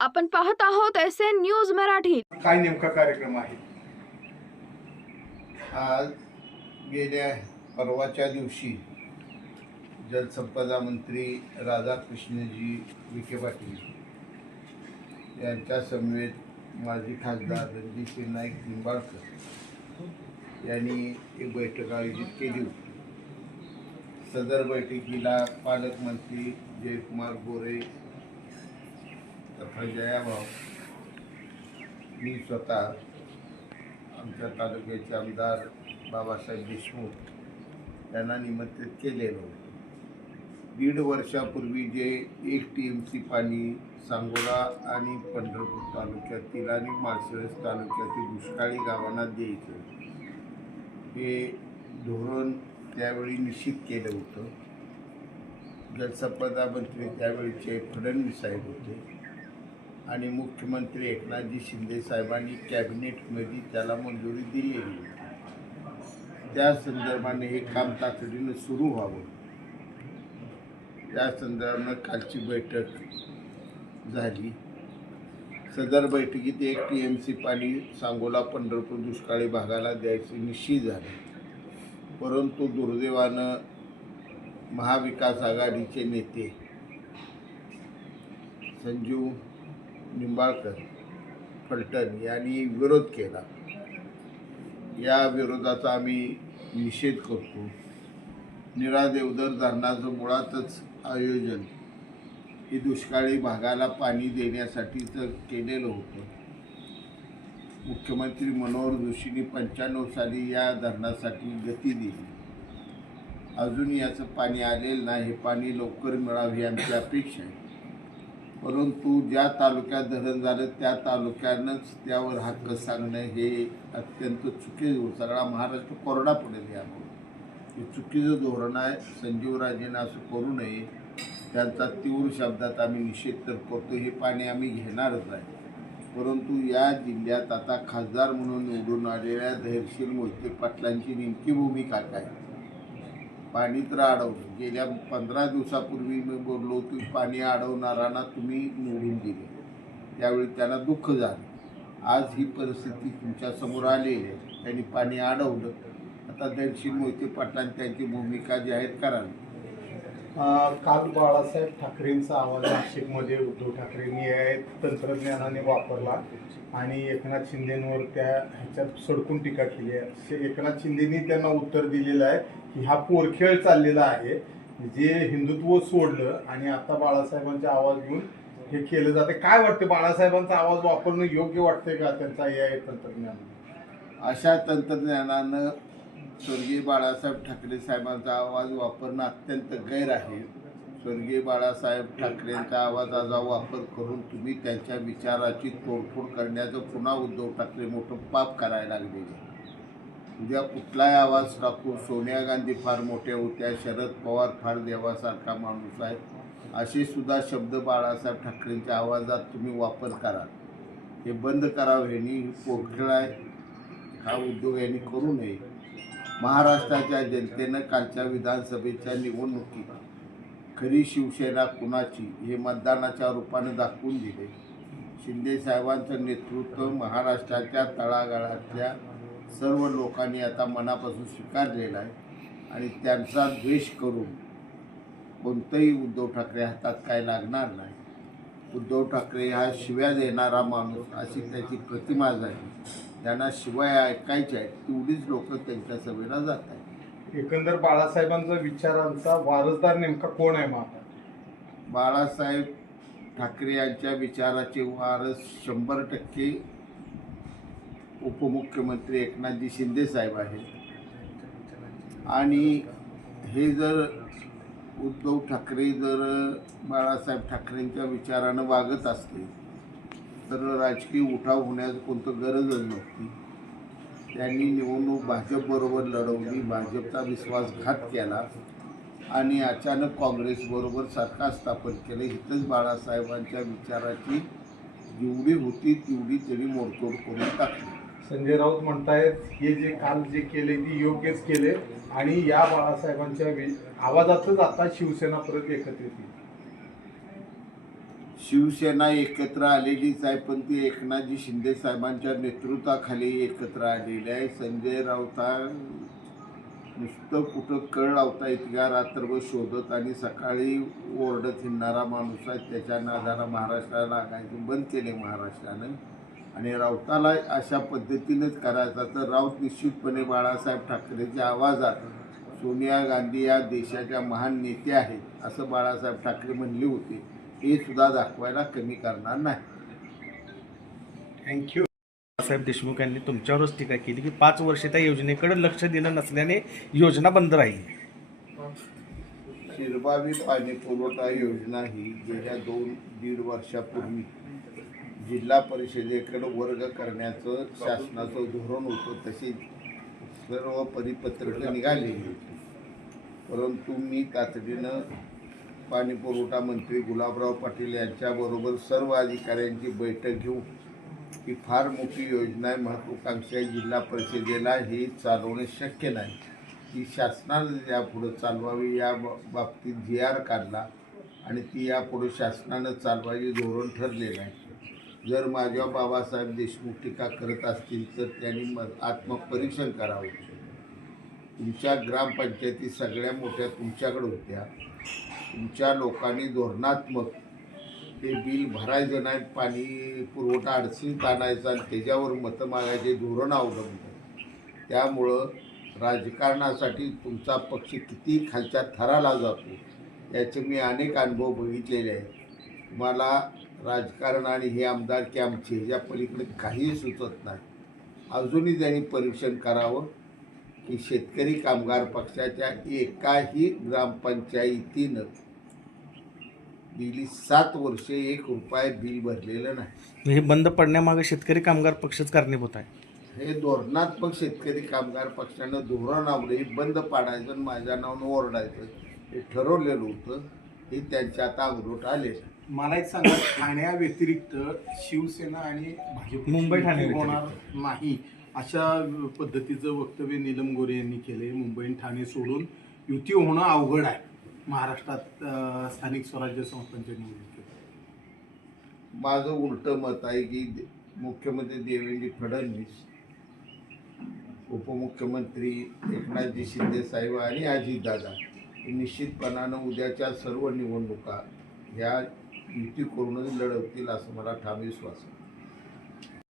आपण पाहत आहोत एस एन न्यूज मराठी. काय नेमका कार्यक्रम आहे? आज गेल्या परवाच्या दिवशी जलसंपदा मंत्री राधाकृष्णजी विखे पाटील यांच्या समवेत माजी खासदार रणजितसिंह नाईक निंबाळकर यांनी एक बैठक आयोजित केली होती. सदर बैठकीला पालकमंत्री जयकुमार गोरे तथा जयाभाऊ मी स्वतः आमच्या तालुक्याचे आमदार बाबासाहेब देशमुख यांना निमंत्रित केलेलं होतं. दीड वर्षापूर्वी जे एक टी एम सी पाणी सांगोला आणि पंढरपूर तालुक्यातील आणि माळशिरस तालुक्यातील दुष्काळी गावांना द्यायचं हे धोरण त्यावेळी निश्चित केलं होतं. जलसंपदा मंत्री त्यावेळीचे फडणवीस साहेब होते. आणि मुख्यमंत्री एकनाथजी शिंदे साहेबांनी कॅबिनेटमध्ये त्याला मंजुरी दिलेली त्या संदर्भाने हे काम तातडीनं सुरू व्हावं. त्या संदर्भानं कालची बैठक झाली. सदर बैठकीत एक टी एम सी पाणी सांगोला पंढरपूर दुष्काळी भागाला द्यायचे निश्चित झाले. परंतु दुर्दैवानं महाविकास आघाडीचे नेते संजीव निंबाळकर फलटण यांनी विरोध केला. या विरोधाचा आम्ही निषेध करतो. निरादेवदर धरणाचं मुळातच आयोजन. हे दुष्काळी भागाला पाणी देण्यासाठीचं केलेलं होतं. मुख्यमंत्री मनोहर जोशींनी पंच्याण्णव साली या धरणासाठी गती दिली. अजून याचं पाणी आलेलं नाही हे पाणी लवकर मिळावे ही आमची अपेक्षा आहे. परंतु ज्या तालुक्यात धरण झालं त्या तालुक्यानंच त्यावर हक्क सांगणं हे अत्यंत चुकीचं सगळा महाराष्ट्र कोरडा पडेल यामुळे. हे चुकीचं धोरण आहे. संजीवराजेनं असं करू नये. त्यांचा तीव्र शब्दात आम्ही निषेध तर करतो हे पाणी आम्ही घेणारच आहे परंतु या जिल्ह्यात आता खासदार म्हणून निवडून आलेल्या धैर्यशील मोहिते पाटलांची नेमकी भूमिका काय? पाणी तर अडवलं गेल्या पंधरा दिवसापूर्वी मी बोललो होतो की पाणी अडवणाऱ्यांना तुम्ही निवडून दिले. त्यावेळी त्यांना दुःख झालं. आज ही परिस्थिती तुमच्यासमोर आलेली आहे. त्यांनी पाणी अडवलं आता त्यांची मोहिते पाटलांनी त्यांची भूमिका जाहीर करावी अं, काल बाळासाहेब ठाकरेंचा आवाज नाशिकमध्ये उद्धव ठाकरेंनी या तंत्रज्ञानाने वापरला आणि एकनाथ शिंदेवर त्या ह्याच्यात सडकून टीका केली आहे. एकनाथ शिंदेनी त्यांना उत्तर दिलेलं आहे की हा पोरखेळ चाललेला आहे. जे हिंदुत्व सोडलं आणि आता बाळासाहेबांचा आवाज घेऊन हे केलं जाते. काय वाटतं? बाळासाहेबांचा आवाज वापरणं योग्य वाटतंय का? त्यांचा या तंत्रज्ञान? अशा तंत्रज्ञानानं स्वर्गीय बाळासाहेब ठाकरे साहेबांचा आवाज वापरणं अत्यंत गैर आहे. स्वर्गीय बाळासाहेब ठाकरेंच्या आवाजाचा वापर करून तुम्ही त्यांच्या विचाराची तोडफोड करण्याचं पुन्हा उद्धव ठाकरे मोठं पाप करायला लागलेले. उद्या कुठलाही आवाज टाकू सोनिया गांधी फार मोठ्या होत्या शरद पवार फार देवासारखा माणूस आहे असे सुद्धा शब्द बाळासाहेब ठाकरेंच्या आवाजात तुम्ही वापर करा. हे बंद करावं ह्यांनी पोखळ आहे हा उद्योग यांनी करू नये. महाराष्ट्राच्या जनतेनं कालच्या विधानसभेच्या निवडणुकीत खरी शिवसेना कुणाची हे मतदानाच्या रूपाने दाखवून दिले. शिंदे साहेबांचं नेतृत्व महाराष्ट्राच्या तळागाळातल्या सर्व लोकांनी आता मनापासून स्वीकारलेलं आहे. आणि त्यांचा द्वेष करून कोणतंही उद्धव ठाकरे हातात काय लागणार नाही. उद्धव ठाकरे हा शिव्या देणारा माणूस अशी त्याची प्रतिमा झाली. ज्यांना शिवाय ऐकायच्या आहेत तेवढीच लोक त्यांच्या सभेला जात आहेत. एकंदर बाळासाहेबांचा विचारांचा वारसदार नेमका कोण आहे मग? बाळासाहेब ठाकरे यांच्या विचाराचे वारस शंभर टक्के उपमुख्यमंत्री एकनाथजी शिंदे साहेब आहेत. आणि हे जर उद्धव ठाकरे जर बाळासाहेब ठाकरेंच्या विचारानं वागत असले तर राजकीय उठाव होण्याचं कोणतं गरजच नव्हती. त्यांनी निवडणूक भाजपबरोबर लढवली भाजपचा विश्वासघात केला आणि अचानक काँग्रेसबरोबर सरकार स्थापन केलं. इथंच बाळासाहेबांच्या विचाराची जेवढी होती तेवढी त्यांनी मोडतोड करून टाकली. संजय राऊत म्हणतायत हे जे काल जे केले ते योग्यच केले आणि या बाळासाहेबांच्या आवाजातच आता शिवसेना परत एकत्र शिवसेना एकत्र आलेलीच आहे पण ती एकनाथजी शिंदे साहेबांच्या नेतृत्वाखाली एकत्र आलेली आहे. संजय राऊता नुसतं कुठं कळ लावता इतक्या रात्रभर शोधत आणि सकाळी ओरडत हिंडणारा माणूस आहे त्याच्या नादाला महाराष्ट्राला लागायचं बंद केले महाराष्ट्रानं. आणि राऊताला अशा पद्धतीनेच करायचा तर राऊत निश्चितपणे बाळासाहेब ठाकरेच्या आवाजात सोनिया गांधी या देशाच्या महान नेत्या आहेत असं बाळासाहेब ठाकरे म्हणले होते. हे सुद्धा दाखवायला कमी करणार नाही. थँक्यू बाळासाहेब देशमुख यांनी तुमच्यावरच टीका केली की पाच वर्षे त्या योजनेकडे लक्ष दिलं नसल्याने योजना बंद राहिली. शिरबावी पाणी पुरवठा योजना ही गेल्या दोन दीड वर्षापूर्वी जिल्हा परिषदेकडे वर्ग करण्याचं शासनाचं धोरण होतं तशी सर्व परिपत्रकं निघालेली होती. परंतु मी तातडीनं पाणीपुरवठा मंत्री गुलाबराव पाटील यांच्याबरोबर सर्व अधिकाऱ्यांची बैठक घेऊन ही फार मोठी योजना आहे महत्त्वाकांक्षा आहे. जिल्हा परिषदेला ही चालवणे शक्य नाही. ती शासनानं यापुढं चालवावी या बाबतीत जी आर काढला आणि ती यापुढे शासनानं चालवायचे धोरण ठरलेलं आहे. जर माझ्या बाबासाहेब देशमुख टीका करत असतील तर त्यांनी म आत्मपरीक्षण करावं. तुमच्या ग्रामपंचायती सगळ्या मोठ्या तुमच्याकडे होत्या. तुमच्या लोकांनी धोरणात्मक ते बिल भरायचं नाही पाणी पुरवठा अडचणीत आणायचा आणि त्याच्यावर मतं मागायचे धोरण अवलंबलं त्यामुळं राजकारणासाठी तुमचा पक्ष किती खालच्या थराला जातो याचे मी अनेक अनुभव बघितलेले आहेत. तुम्हाला राजकारण आणि हे आमदार की आमचे ह्याच्या पलीकडे काहीही सुचत नाही. अजूनही त्यांनी परीक्षण करावं की शेतकरी कामगार पक्षाच्या एकाही ग्रामपंचायतीनं गेली सात वर्षे एक रुपये बिल भरलेलं नाही. हे बंद पडण्यामागे शेतकरी कामगार पक्षच कारणीभूत आहे. हे धोरणात्मक शेतकरी कामगार पक्षानं धोरण आवडे हे बंद पाडायचं आणि माझ्या नावानं ओरडायचं हे ठरवलेलं होतं हे त्यांच्या आता अंगलोट आले मला एक सांगा ठाण्याव्यतिरिक्त शिवसेना आणि भाजप मुंबई ठाणे होणार नाही अशा पद्धतीचं वक्तव्य नीलम गोरे यांनी केले मुंबई आणि ठाणे सोडून युती होणं अवघड आहे. महाराष्ट्रात स्थानिक स्वराज्य संस्थांच्या निवडणुकीत. माझं उलटं मत आहे की दे- मुख्यमंत्री देवेंद्र फडणवीस उपमुख्यमंत्री एकनाथजी शिंदे साहेब आणि अजितदादा हे निश्चितपणानं उद्याच्या सर्व निवडणुका ह्या युती करूनच लढवतील असं मला ठाम विश्वास आहे.